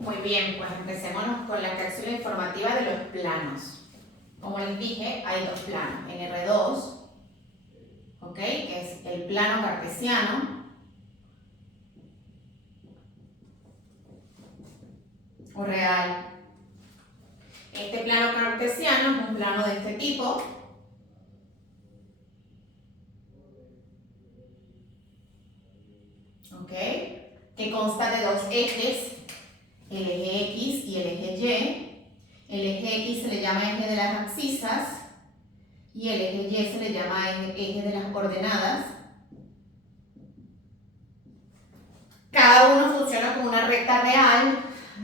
Muy bien, pues empecémonos con la cápsula informativa de los planos. Como les dije, hay dos planos, en R2, ¿ok? Que es el plano cartesiano o real. Este plano cartesiano es un plano de este tipo. ¿Ok? Que consta de dos ejes, el eje X y el eje Y. El eje X se le llama eje de las abscisas y el eje Y se le llama eje de las coordenadas. Cada uno funciona como una recta real,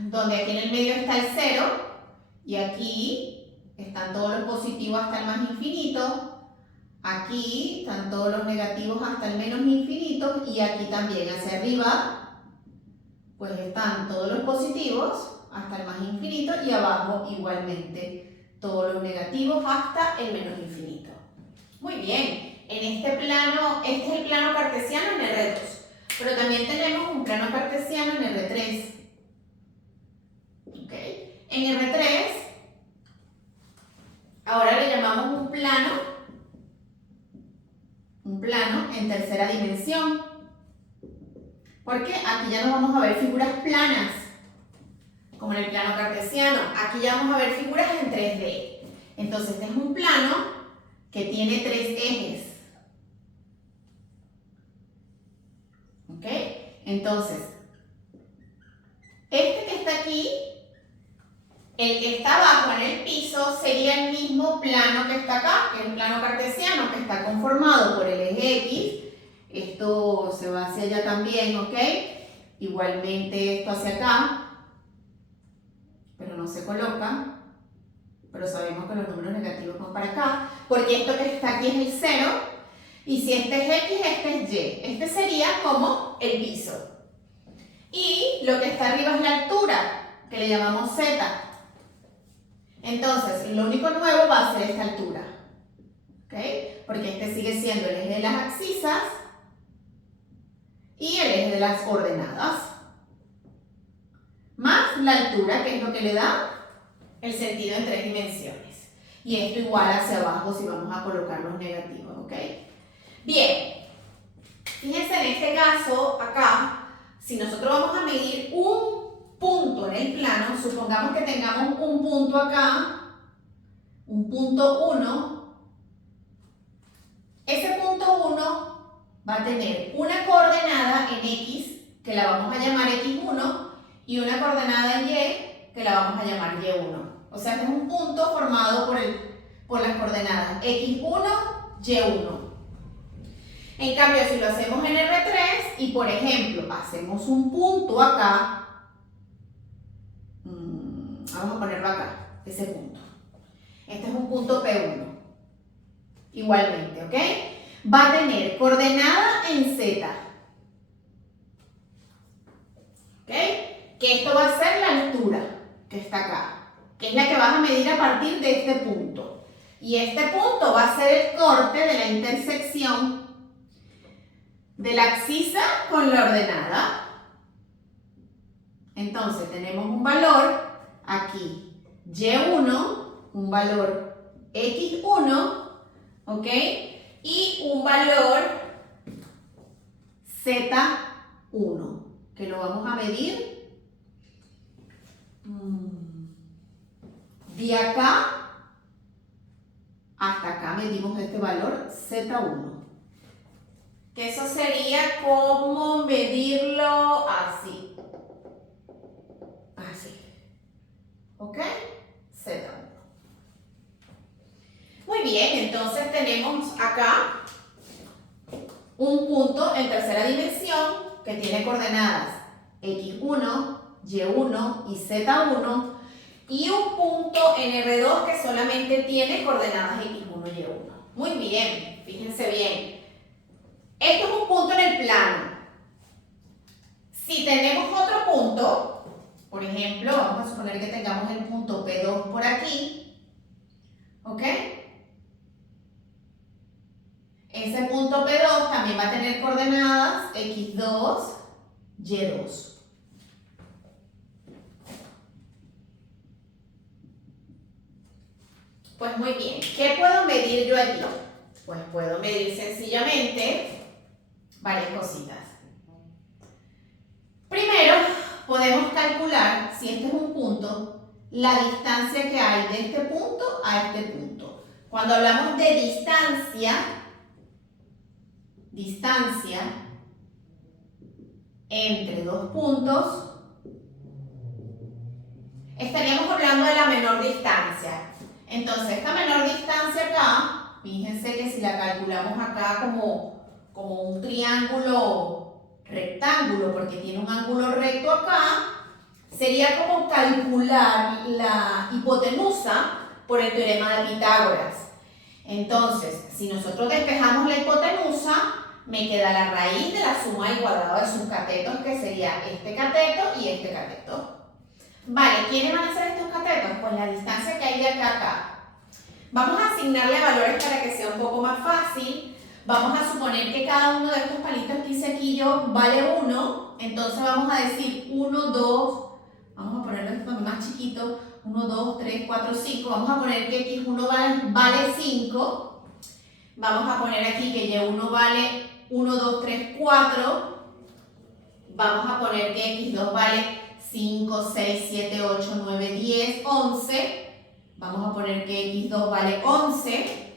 donde aquí en el medio está el 0 y aquí están todos los positivos hasta el más infinito. Aquí están todos los negativos hasta el menos infinito y aquí también hacia arriba pues están todos los positivos hasta el más infinito y abajo igualmente todos los negativos hasta el menos infinito. Muy bien, en este plano, este es el plano cartesiano en R2, pero también tenemos un plano cartesiano en R3. ¿Ok? En R3 ahora le llamamos un plano en tercera dimensión, porque aquí ya no vamos a ver figuras planas, como en el plano cartesiano. Aquí ya vamos a ver figuras en 3D. Entonces este es un plano que tiene tres ejes. ¿Ok? Entonces, este que está aquí, el que está abajo en el piso, sería el mismo plano que está acá, que es el plano cartesiano, que está conformado por el eje X. Esto se va hacia allá también, ¿ok? Igualmente esto hacia acá, pero no se coloca. Pero sabemos que los números negativos van para acá, porque esto que está aquí es el 0, y si este es X, este es Y. Este sería como el piso. Y lo que está arriba es la altura, que le llamamos Z. Entonces, lo único nuevo va a ser esta altura, ¿ok? Porque este sigue siendo el eje de las abscisas y el eje de las coordenadas, más la altura, que es lo que le da el sentido en tres dimensiones. Y esto igual hacia abajo si vamos a colocar los negativos, ¿ok? Bien, fíjense en este caso acá, si nosotros vamos a medir un punto en el plano, supongamos que tengamos un punto acá, un punto 1, ese punto 1 va a tener una coordenada en X, que la vamos a llamar X1, y una coordenada en Y, que la vamos a llamar Y1. O sea, este es un punto formado por las coordenadas X1, Y1. En cambio, si lo hacemos en R3 y, por ejemplo, hacemos un punto acá, vamos a ponerlo acá, ese punto. Este es un punto P1. Igualmente, ¿ok? Va a tener coordenada en Z. ¿Ok? Que esto va a ser la altura que está acá, que es la que vas a medir a partir de este punto. Y este punto va a ser el corte de la intersección de la abscisa con la ordenada. Entonces tenemos un valor aquí Y1, un valor X1, ¿ok? Y un valor Z1, que lo vamos a medir de acá hasta acá, medimos este valor Z1. Que eso sería como medirlo así. Así. ¿Ok? Z1. Muy bien, entonces tenemos acá un punto en tercera dimensión que tiene coordenadas X1, Y1 y Z1 y un punto en R2 que solamente tiene coordenadas X1 y Y1. Muy bien, fíjense bien. Esto es un punto en el plano. Si tenemos otro punto, por ejemplo, vamos a suponer que tengamos el punto P2 por aquí, ¿ok? Ese punto P2 también va a tener coordenadas X2, Y2. Pues muy bien, ¿qué puedo medir yo allí? Pues puedo medir sencillamente varias cositas. Primero, podemos calcular, si este es un punto, la distancia que hay de este punto a este punto. Cuando hablamos de distancia entre dos puntos, estaríamos hablando de la menor distancia. Entonces, esta menor distancia acá, fíjense que si la calculamos acá como un triángulo rectángulo, porque tiene un ángulo recto acá, sería como calcular la hipotenusa por el teorema de Pitágoras. Entonces, si nosotros despejamos la hipotenusa, me queda la raíz de la suma al cuadrado de sus catetos, que sería este cateto y este cateto. Vale, ¿quiénes van a ser estos catetos? Pues la distancia que hay de acá a acá. Vamos a asignarle valores para que sea un poco más fácil. Vamos a suponer que cada uno de estos palitos que hice aquí yo vale 1. Entonces vamos a decir 1, 2, vamos a ponerlo esto más chiquito. 1, 2, 3, 4, 5. Vamos a poner que x1 vale 5. Vamos a poner aquí que y1 vale 1, 2, 3, 4. Vamos a poner que x2 vale 5, 6, 7, 8, 9, 10, 11. Vamos a poner que x2 vale 11.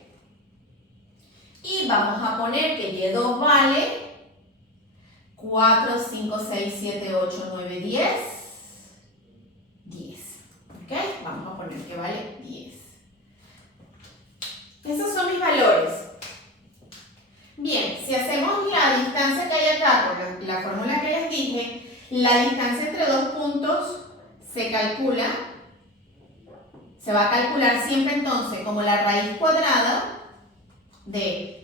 Y vamos a poner que y2 vale 4, 5, 6, 7, 8, 9, 10. 10. ¿Ok? Vamos a poner que vale 10. Esos son mis valores. Bien, si hacemos la distancia que hay acá, por la fórmula que les dije, la distancia entre dos puntos se va a calcular siempre entonces como la raíz cuadrada de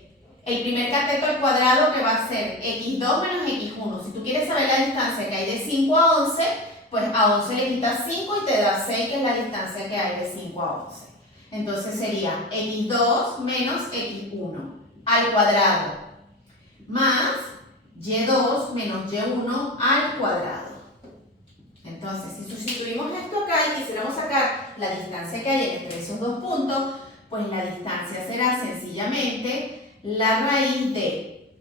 el primer cateto al cuadrado, que va a ser x2 menos x1. Si tú quieres saber la distancia que hay de 5 a 11, pues a 11 le quitas 5 y te da 6, que es la distancia que hay de 5 a 11. Entonces sería x2 menos x1 al cuadrado más y2 menos y1 al cuadrado. Entonces, si sustituimos esto acá y quisiéramos sacar la distancia que hay entre esos dos puntos, pues la distancia será sencillamente la raíz de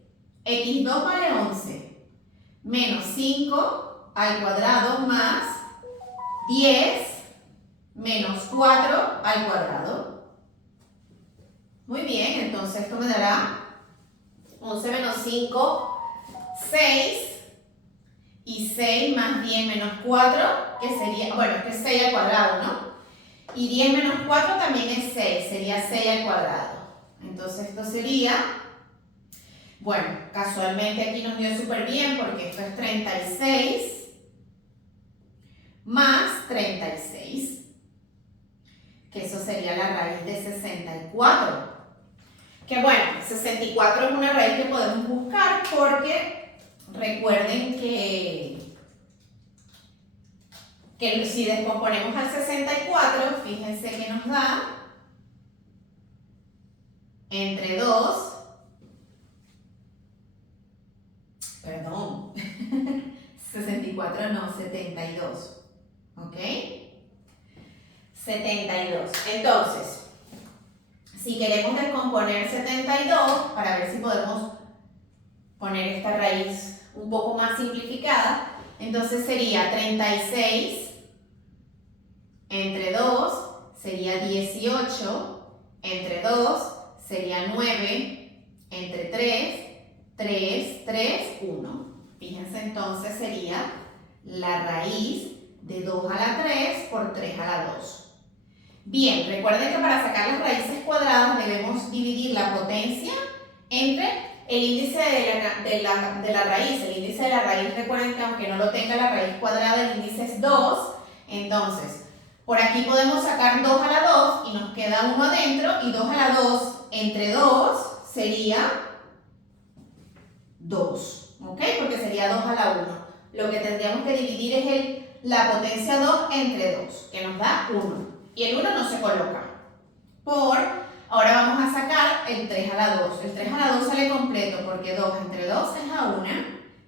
x2 vale 11 menos 5 al cuadrado más 10 menos 4 al cuadrado. Muy bien, entonces esto me dará 11 menos 5, 6. Y 6 más 10 menos 4, que sería, bueno, que es 6 al cuadrado, ¿no? Y 10 menos 4 también es 6, sería 6 al cuadrado. Entonces esto sería, bueno, casualmente aquí nos dio súper bien porque esto es 36 más 36, que eso sería la raíz de 64. Que bueno, 64 es una raíz que podemos buscar porque recuerden que si descomponemos al 64, fíjense que nos da entre 2, perdón, 64 no, 72, ¿ok? 72. Entonces, si queremos descomponer 72, para ver si podemos poner esta raíz un poco más simplificada, entonces sería 36 entre 2 sería 18, entre 2 sería 9, entre 3, 1. Fíjense, entonces sería la raíz de 2 a la 3 por 3 a la 2. Bien, recuerden que para sacar las raíces cuadradas debemos dividir la potencia entre el índice de la raíz. El índice de la raíz, recuerden que aunque no lo tenga la raíz cuadrada, el índice es 2. Entonces, por aquí podemos sacar 2 a la 2 y nos queda 1 adentro. Y 2 a la 2 entre 2 sería 2. ¿Ok? Porque sería 2 a la 1. Lo que tendríamos que dividir es la potencia 2 entre 2, que nos da 1. Y el 1 no se coloca. Ahora vamos a sacar el 3 a la 2. El 3 a la 2 sale completo porque 2 entre 2 es a 1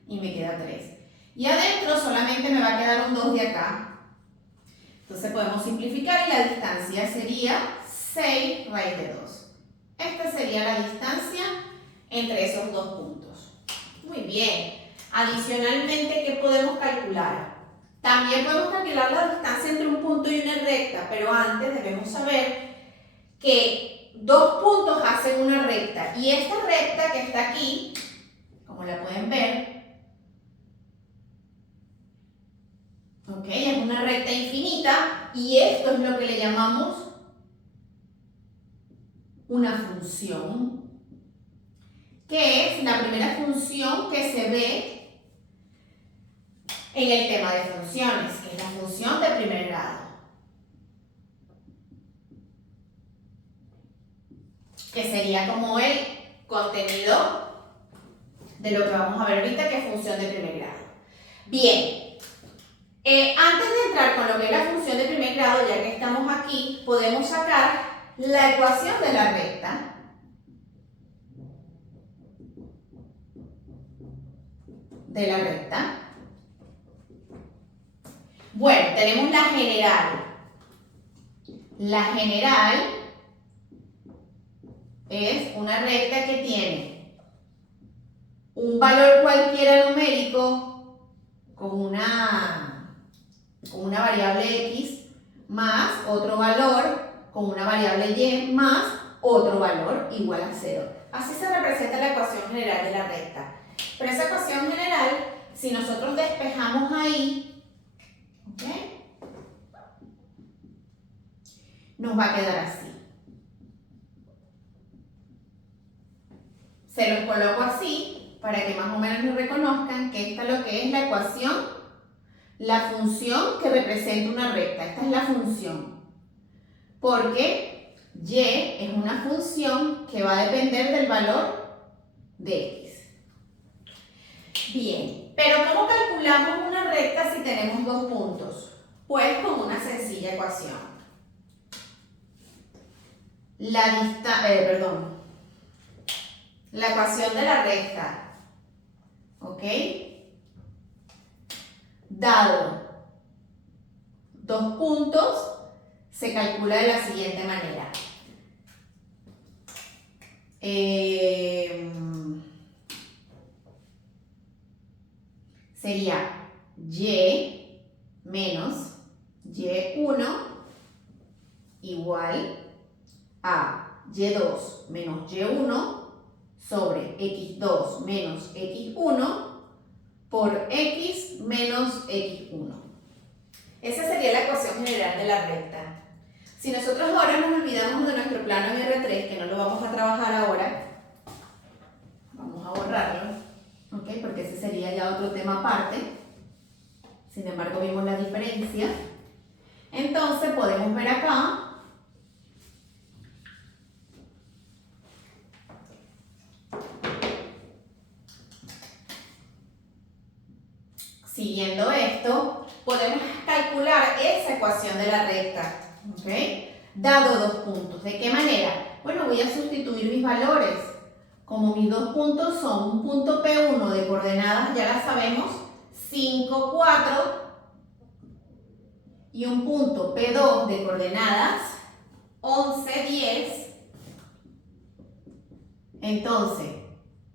y me queda 3. Y adentro solamente me va a quedar un 2 de acá. Entonces podemos simplificar y la distancia sería 6 raíz de 2. Esta sería la distancia entre esos dos puntos. Muy bien. Adicionalmente, ¿qué podemos calcular? También podemos calcular la distancia entre un punto y una recta, pero antes debemos saber que dos puntos hacen una recta. Y esta recta que está aquí, como la pueden ver, es una recta infinita y esto es lo que le llamamos una función, que es la primera función que se ve en el tema de funciones, que es la función de primer grado, que sería como el contenido de lo que vamos a ver ahorita, que es función de primer grado. Bien. Antes de entrar con lo que es la función de primer grado, ya que estamos aquí, podemos sacar la ecuación de la recta. Bueno, tenemos la general. La general es una recta que tiene un valor cualquiera numérico con una variable x más otro valor con una variable y más otro valor igual a 0. Así se representa la ecuación general de la recta. Pero esa ecuación general, si nosotros despejamos ahí, nos va a quedar así. Se los coloco así para que más o menos lo reconozcan, que esta es lo que es la ecuación. La función que representa una recta, esta es la función, porque y es una función que va a depender del valor de x. Bien, pero ¿cómo calculamos una recta si tenemos dos puntos? Pues con una sencilla ecuación. La ecuación de la recta, ¿ok? Dado dos puntos, se calcula de la siguiente manera. Sería y menos y1 igual a y2 menos y1 sobre x2 menos x1 por x menos x1. Esa sería la ecuación general de la recta. Si nosotros ahora nos olvidamos de nuestro plano en R3, que no lo vamos a trabajar ahora, vamos a borrarlo, ¿ok? Porque ese sería ya otro tema aparte. Sin embargo, vimos la diferencia. Entonces, podemos ver acá siguiendo esto, podemos calcular esa ecuación de la recta, ¿ok? Dado dos puntos. ¿De qué manera? Bueno, voy a sustituir mis valores. Como mis dos puntos son un punto P1 de coordenadas, ya las sabemos, 5, 4, y un punto P2 de coordenadas, 11, 10. Entonces,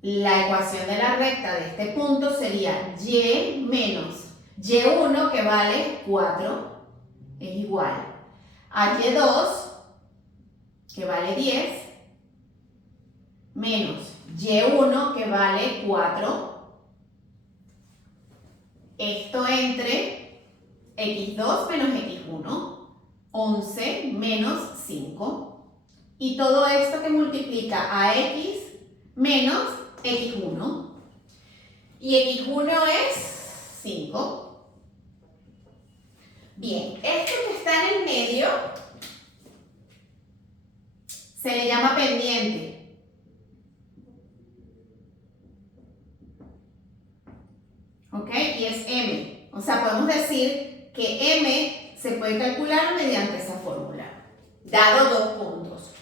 la ecuación de la recta de este punto sería y menos y1, que vale 4, es igual a y2, que vale 10, menos y1, que vale 4. Esto entre x2 menos x1, 11 menos 5. Y todo esto que multiplica a x menos x1. Y x1 es 5. Bien, esto que está en el medio se le llama pendiente. ¿Ok? Y es m. O sea, podemos decir que m se puede calcular mediante esa fórmula, dado dos puntos.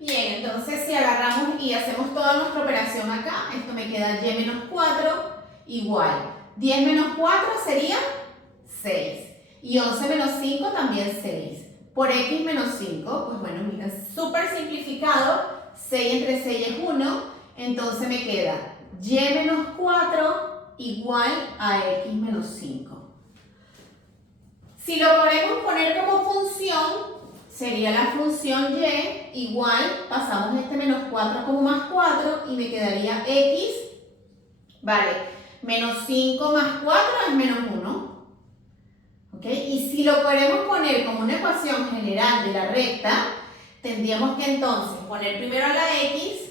Bien, entonces si agarramos y hacemos toda nuestra operación acá, esto me queda y menos 4 igual. 10 menos 4 sería 6. Y 11 menos 5 también 6. por x menos 5, pues bueno, mira, súper simplificado, 6 entre 6 es 1, entonces me queda y menos 4 igual a x menos 5. Si lo queremos poner como función, sería la función y igual, pasamos este menos 4 como más 4 y me quedaría x, vale, menos 5 más 4 es menos 1. ¿Ok? Y si lo queremos poner como una ecuación general de la recta, tendríamos que entonces poner primero a la x,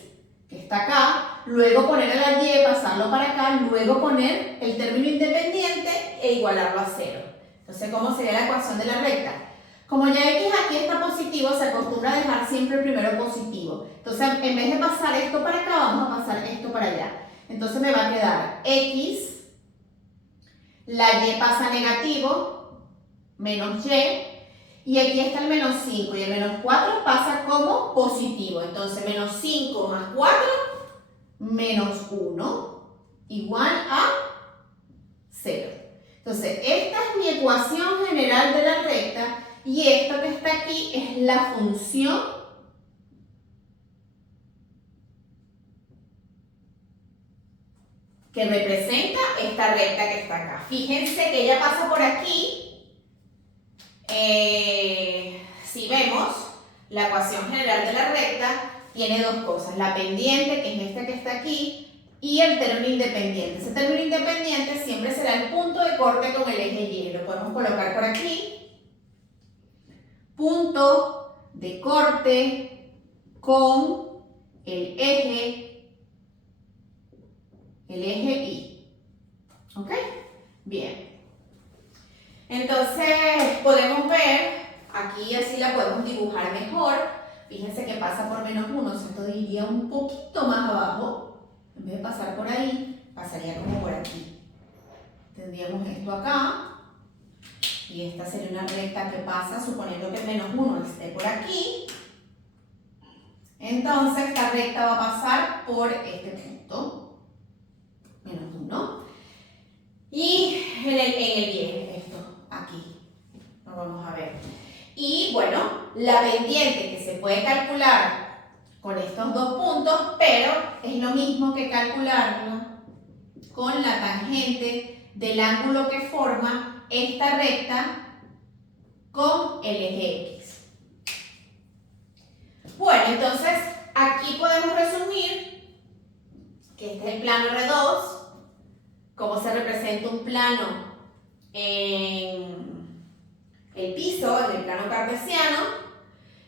que está acá, luego poner a la y, pasarlo para acá, luego poner el término independiente e igualarlo a 0. Entonces, ¿cómo sería la ecuación de la recta? Como ya x aquí está positivo, se acostumbra a dejar siempre el primero positivo. Entonces, en vez de pasar esto para acá, vamos a pasar esto para allá. Entonces me va a quedar x, la y pasa a negativo, menos y aquí está el menos 5 y el menos 4 pasa como positivo. Entonces, menos 5 más 4, menos 1, igual a 0. Entonces, esta es mi ecuación general de la recta y esto que está aquí es la función que representa esta recta que está acá. Fíjense que ella pasa por aquí. Si vemos, la ecuación general de la recta tiene dos cosas, la pendiente, que es esta que está aquí, y el término independiente. Ese término independiente siempre será el punto de corte con el eje Y. Lo podemos colocar por aquí. Punto de corte con el eje Y. ¿Ok? Bien. Entonces, podemos ver, aquí así la podemos dibujar mejor. Fíjense que pasa por menos 1, esto iría un poquito más abajo. En vez de pasar por ahí, pasaría como por aquí. Tendríamos esto acá. Y esta sería una recta que pasa, suponiendo que el menos 1 esté por aquí. Entonces, esta recta va a pasar por este punto. Menos 1. Y en el Y, esto, aquí. Lo vamos a ver. Y bueno, la pendiente que se puede calcular con estos dos puntos, pero es lo mismo que calcularlo con la tangente del ángulo que forma esta recta con el eje X. Bueno, entonces aquí podemos resumir que este es el plano R2, cómo se representa un plano en el piso, en el plano cartesiano,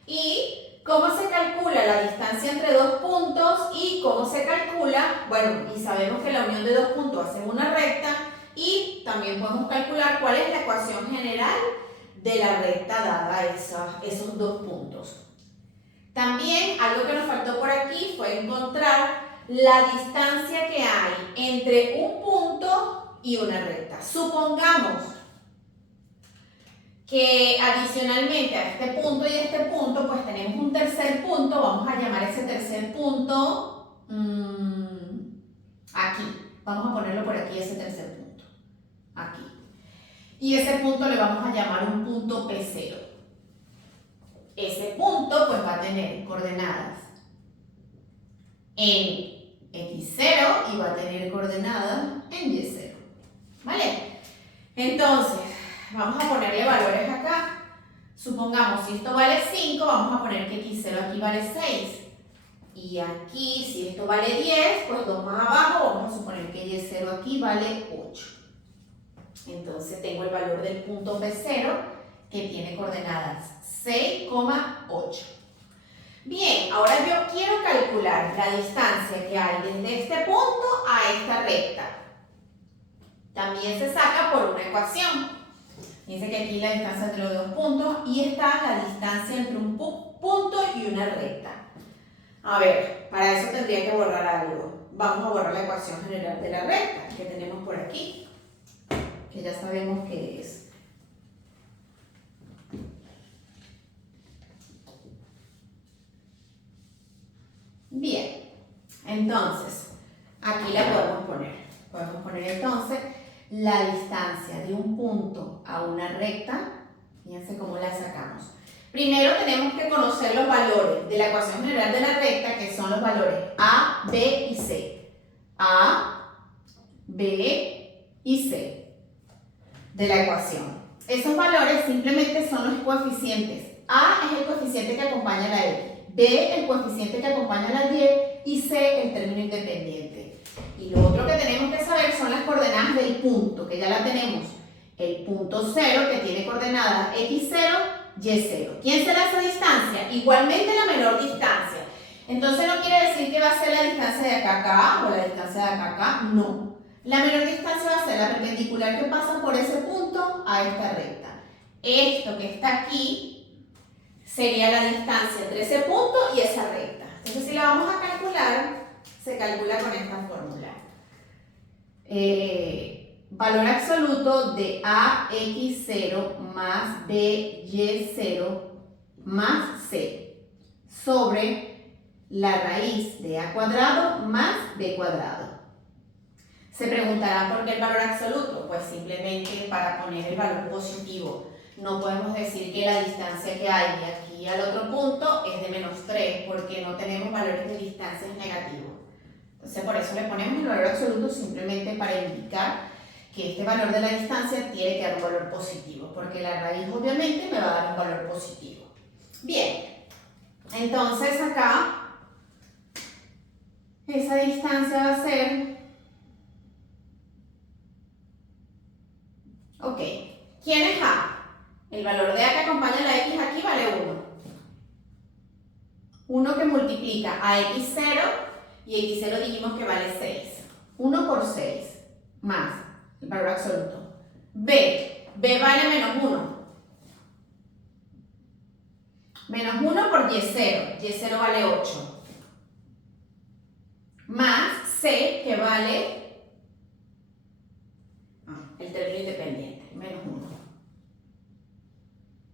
y cómo se calcula la distancia entre dos puntos y cómo se calcula, bueno, y sabemos que la unión de dos puntos hace una recta y también podemos calcular cuál es la ecuación general de la recta dada esos dos puntos. También algo que nos faltó por aquí fue encontrar la distancia que hay entre un punto y una recta. Supongamos que adicionalmente a este punto y a este punto, pues tenemos un tercer punto, vamos a llamar ese tercer punto aquí. Vamos a ponerlo por aquí, ese tercer punto, aquí. Y ese punto le vamos a llamar un punto P0. Ese punto pues va a tener coordenadas en X0 y va a tener coordenadas en Y0. ¿Vale? Entonces, vamos a ponerle valores acá. Supongamos, si esto vale 5, vamos a poner que X0 aquí vale 6. Y aquí, si esto vale 10, pues 2 más abajo, vamos a suponer que Y0 aquí vale 8. Entonces tengo el valor del punto P0 que tiene coordenadas 6,8. Bien, ahora yo quiero calcular la distancia que hay desde este punto a esta recta. También se saca por una ecuación. Dice que aquí la distancia entre los dos puntos y está la distancia entre un punto y una recta. A ver, para eso tendría que borrar algo. Vamos a borrar la ecuación general de la recta que tenemos por aquí, que ya sabemos qué es. Bien, entonces, aquí la podemos poner. Podemos poner entonces la distancia de un punto a una recta. Fíjense cómo la sacamos. Primero tenemos que conocer los valores de la ecuación general de la recta, que son los valores A, B y C. A, B y C de la ecuación. Esos valores simplemente son los coeficientes. A es el coeficiente que acompaña a la X, B el coeficiente que acompaña a la Y y C el término independiente. Y lo otro que tenemos que saber son las coordenadas del punto, que ya la tenemos. El punto 0 que tiene coordenadas X0, Y0. ¿Quién será esa distancia? Igualmente la menor distancia. Entonces no quiere decir que va a ser la distancia de acá a acá o la distancia de acá a acá. No. La menor distancia va a ser la perpendicular que pasa por ese punto a esta recta. Esto que está aquí sería la distancia entre ese punto y esa recta. Entonces si la vamos a calcular, se calcula con esta fórmula. Valor absoluto de AX0 más BY0 más C sobre la raíz de A cuadrado más B cuadrado. Se preguntará por qué el valor absoluto. Pues simplemente para poner el valor positivo. No podemos decir que la distancia que hay de aquí al otro punto es de -3 porque no tenemos valores de distancias negativos. Entonces por eso le ponemos el valor absoluto simplemente para indicar que este valor de la distancia tiene que dar un valor positivo, porque la raíz obviamente me va a dar un valor positivo. Bien, entonces acá esa distancia va a ser, ok, ¿quién es A? El valor de A que acompaña a la X aquí vale 1. 1 que multiplica a X0 y X0 dijimos que vale 6. 1 por 6 más el valor absoluto. B vale -1. -1 por Y0. Y0 vale 8. Más C que vale el término independiente, -1.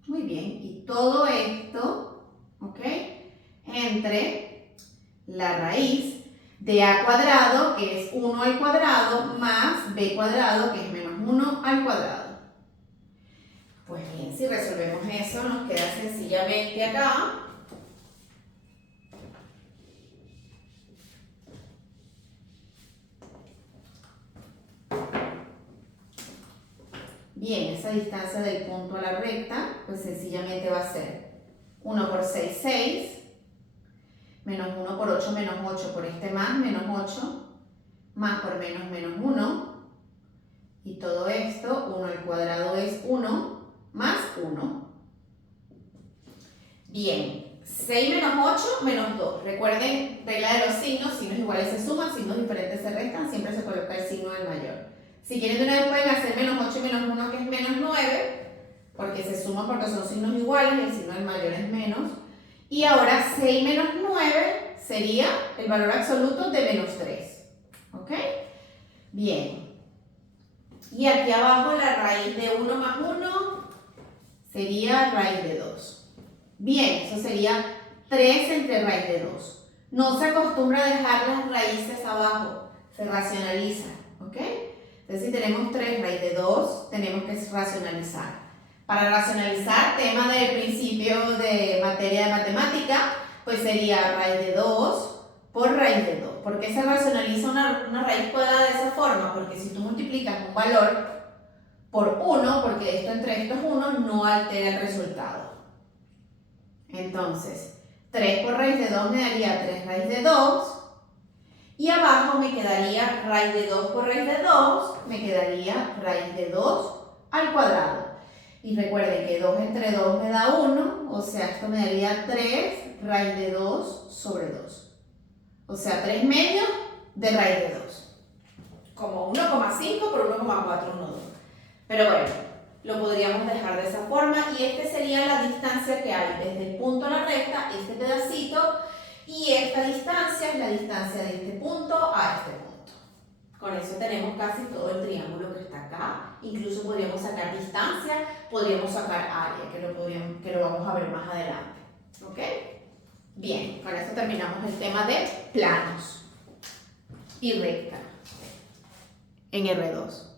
Muy bien, y todo esto, ¿ok? Entre la raíz de A cuadrado, que es 1 al cuadrado, más B cuadrado, que es -1 al cuadrado. Pues bien, si resolvemos eso, nos queda sencillamente acá bien, esa distancia del punto a la recta, pues sencillamente va a ser 1 por 6, 6, -1 por 8, -8 por este más, -8, más por menos, -1, y todo esto, 1 al cuadrado es 1, más 1. Bien, 6 menos 8, menos 2. Recuerden, regla de los signos iguales se suman, signos diferentes se restan, siempre se coloca el signo del mayor. Si quieren de una vez pueden hacer -8 y -1, que es -9, porque se suman porque son signos iguales y el signo del mayor es menos. Y ahora 6 menos 9 sería el valor absoluto de -3. ¿Ok? Bien. Y aquí abajo la raíz de 1 más 1 sería raíz de 2. Bien, eso sería 3 entre raíz de 2. No se acostumbra a dejar las raíces abajo, se racionaliza. ¿Ok? Entonces si tenemos 3 raíz de 2, tenemos que racionalizar. Para racionalizar, tema del principio de materia de matemática, pues sería raíz de 2 por raíz de 2. ¿Por qué se racionaliza una raíz cuadrada de esa forma? Porque si tú multiplicas un valor por 1, porque esto entre esto es 1, no altera el resultado. Entonces, 3 por raíz de 2 me daría 3 raíz de 2. Y abajo me quedaría raíz de 2 por raíz de 2, me quedaría raíz de 2 al cuadrado. Y recuerden que 2 entre 2 me da 1, o sea, esto me daría 3 raíz de 2 sobre 2. O sea, 3 medios de raíz de 2. Como 1,5 por 1,4, 1,2. Pero bueno, lo podríamos dejar de esa forma y este sería la distancia que hay desde el punto a la recta, este pedacito, y esta distancia es la distancia de este punto a este punto. Con eso tenemos casi todo el triángulo que está acá. Incluso podríamos sacar distancia, podríamos sacar área, que lo vamos a ver más adelante. ¿Ok? Bien, con esto terminamos el tema de planos y recta en R2.